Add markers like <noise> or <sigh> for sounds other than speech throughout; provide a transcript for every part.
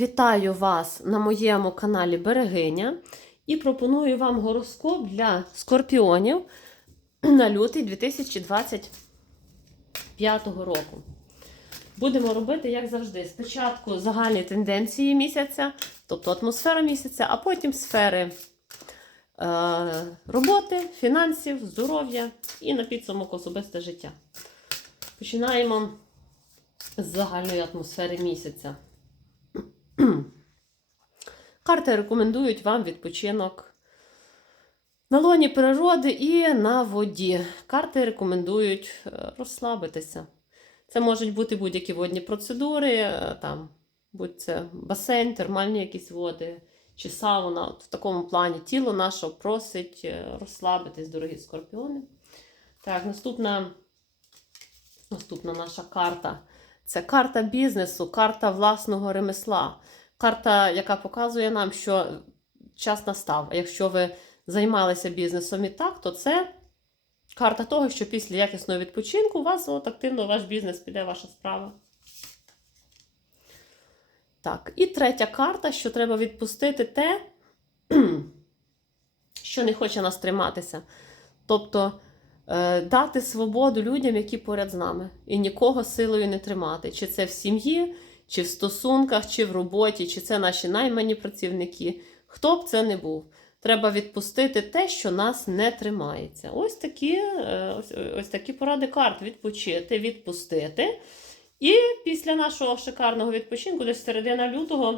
Вітаю вас на моєму каналі Берегиня і пропоную вам гороскоп для скорпіонів на лютий 2025 року. Будемо робити, як завжди, спочатку загальні тенденції місяця, тобто атмосфера місяця, а потім сфери е, роботи, фінансів, здоров'я і на підсумок особисте життя. Починаємо з загальної атмосфери місяця. <clears throat> Карти рекомендують вам відпочинок на лоні природи і на воді. Карти рекомендують е, розслабитися. Це можуть бути будь-які водні процедури, е, там, будь це басейн, термальні якісь води чи сауна. От в такому плані тіло наше просить е, розслабитись, дорогі скорпіони. Так, наступна, наступна наша карта. Це карта бізнесу, карта власного ремесла. Карта, яка показує нам, що час настав. А якщо ви займалися бізнесом і так, то це карта того, що після якісного відпочинку у вас от активно ваш бізнес піде, ваша справа. Так, і третя карта, що треба відпустити те, <clears throat> що не хоче нас триматися. Тобто дати свободу людям, які поряд з нами, і нікого силою не тримати. Чи це в сім'ї, чи в стосунках, чи в роботі, чи це наші наймані працівники. Хто б це не був. Треба відпустити те, що нас не тримається. Ось такі, е, ось, ось такі поради карт: відпочити, відпустити. І після нашого шикарного відпочинку, десь середина лютого,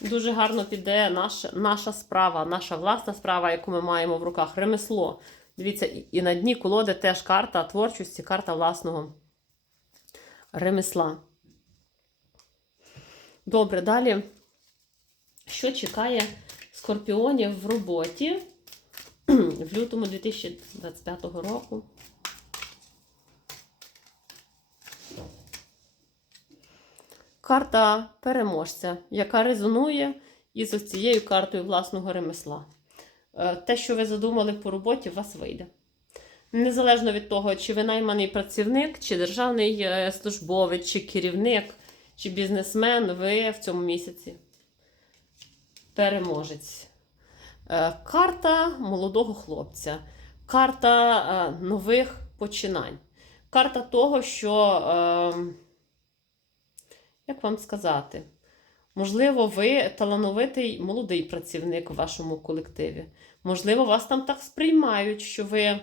дуже гарно піде наша, наша справа, наша власна справа, яку ми маємо в руках, ремесло. Дивіться, і- на дні колоди теж карта творчості, карта власного ремесла. Добре, далі. Що чекає скорпіонів в роботі в лютому 2025 року? Карта переможця, яка резонує із цією картою власного ремесла. Е, Те, що ви задумали по роботі, у вас вийде. Незалежно від того, чи ви найманий працівник, чи державний е, службовець, чи керівник, чи бізнесмен, ви в цьому місяці переможець. Е, Карта молодого хлопця, карта нових починань, карта того, що, е, як вам сказати, можливо, ви талановитий молодий працівник у вашому колективі. Можливо, вас там так сприймають, що ви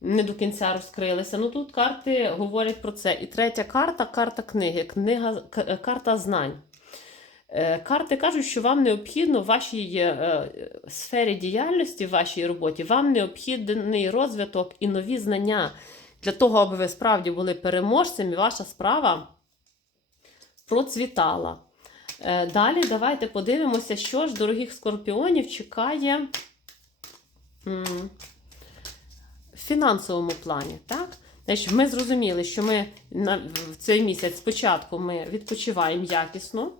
не до кінця розкрилися. Ну тут карти говорять про це. І третя карта карта книги, книга, карта знань. Е, Карти кажуть, що вам необхідно в вашій е, е, сфері діяльності, в вашій роботі, вам необхідний розвиток і нові знання для того, аби ви справді були переможцем, і ваша справа процвітала. Е, Далі давайте подивимося, що ж дорогих скорпіонів чекає в фінансовому плані. Так? Значить, ми зрозуміли, що ми в цей місяць спочатку ми відпочиваємо якісно,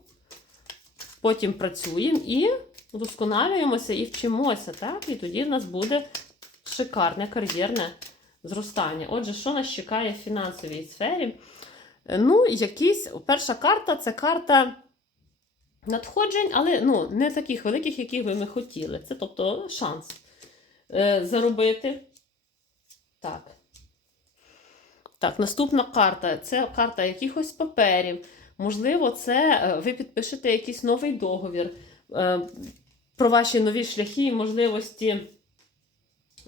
потім працюємо і вдосконалюємося і вчимося. Так? І тоді в нас буде шикарне кар'єрне зростання. Отже, що нас чекає в фінансовій сфері? Е, Ну, якісь перша карта це карта надходжень, але ну, не таких великих, яких би ми хотіли. Це тобто шанс е, заробити. Так. Так, наступна карта це карта якихось паперів. Можливо, це е, ви підпишете якийсь новий договір е, про ваші нові шляхи і можливості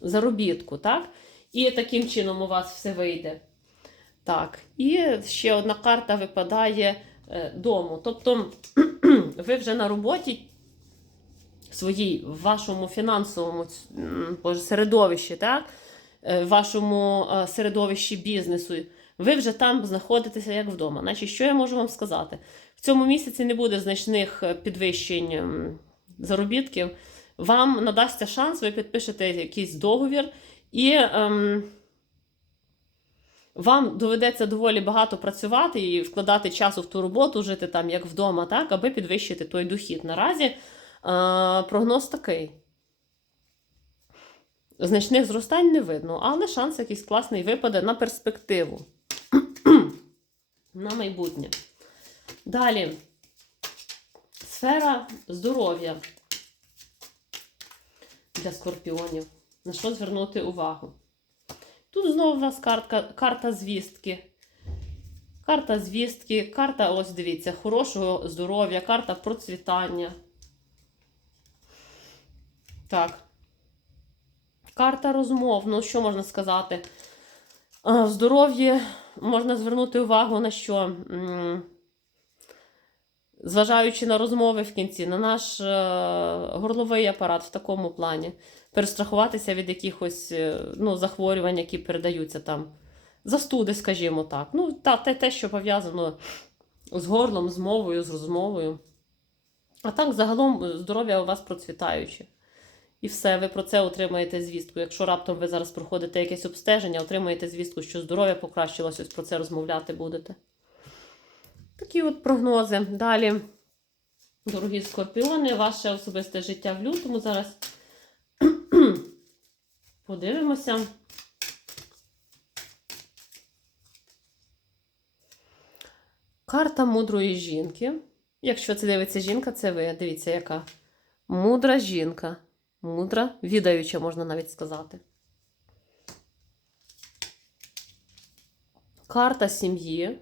заробітку, так? І таким чином у вас все вийде. Так, і ще одна карта випадає е, дому. Тобто <clears throat> ви вже на роботі своїй, в вашому фінансовому середовищі, так? Е, в вашому е, середовищі бізнесу. Ви вже там знаходитеся як вдома. Значить, що я можу вам сказати? В цьому місяці не буде значних е, підвищень заробітків. Вам надасться шанс, ви підпишете якийсь договір, і ем, вам доведеться доволі багато працювати і вкладати часу в ту роботу, жити там як вдома, так, аби підвищити той дохід. Наразі е, прогноз такий. Значних зростань не видно, але шанс якийсь класний випаде на перспективу. <clears throat> на майбутнє. Далі. Сфера здоров'я для скорпіонів. На що звернути увагу? Тут знову у вас картка, карта звістки. Карта звістки, карта, ось дивіться, хорошого здоров'я, карта процвітання. Так. Карта розмов. Ну, що можна сказати? Здоров'я можна звернути увагу на що? Зважаючи на розмови в кінці, на наш е, горловий апарат в такому плані, перестрахуватися від якихось е, ну, захворювань, які передаються там, застуди, скажімо так. Ну, та, те, те, що пов'язано з горлом, з мовою, з розмовою. А так, загалом, е, здоров'я у вас процвітаюче. І все, ви про це отримаєте звістку. Якщо раптом ви зараз проходите якесь обстеження, отримаєте звістку, що здоров'я покращилось, ось про це розмовляти будете. Такі от прогнози. Далі, дорогі скорпіони, ваше особисте життя в лютому. Зараз <clears throat> подивимося. Карта мудрої жінки. Якщо це дивиться жінка, це ви. Дивіться, яка мудра жінка. Мудра, відаюча, можна навіть сказати. Карта сім'ї.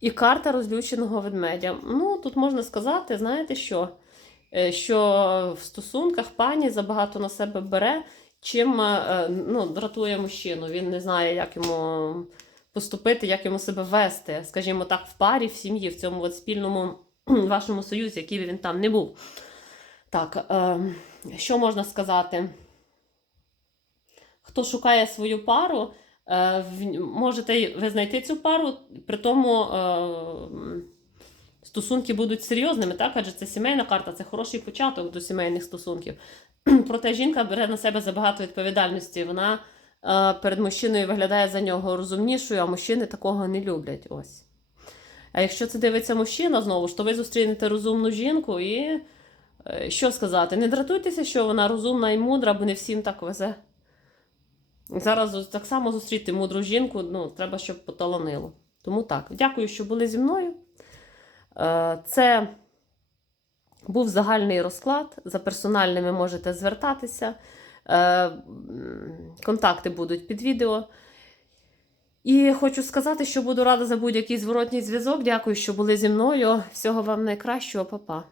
І карта розлюченого ведмедя. Ну, тут можна сказати, знаєте що? Е, Що в стосунках пані забагато на себе бере, чим е, ну, дратує мужчину. Він не знає, як йому поступити, як йому себе вести, скажімо так, в парі, в сім'ї, в цьому от спільному вашому союзі, який він там не був. Так, е, що можна сказати? Хто шукає свою пару, можете ви знайти цю пару, при тому е, стосунки будуть серйозними, так? Адже це сімейна карта, це хороший початок до сімейних стосунків. <clears throat> Проте жінка бере на себе забагато відповідальності. Вона е, перед мужчиною виглядає за нього розумнішою, а мужчини такого не люблять. Ось. А якщо це дивиться мужчина знову ж, то ви зустрінете розумну жінку і е, що сказати? Не дратуйтеся, що вона розумна і мудра, бо не всім так везе. Зараз так само зустріти мудру жінку, ну, треба, щоб поталанило. Тому так. Дякую, що були зі мною. Е, Це був загальний розклад. За персональними можете звертатися. Е, Контакти будуть під відео. І хочу сказати, що буду рада за будь-який зворотній зв'язок. Дякую, що були зі мною. Всього вам найкращого, Па-па.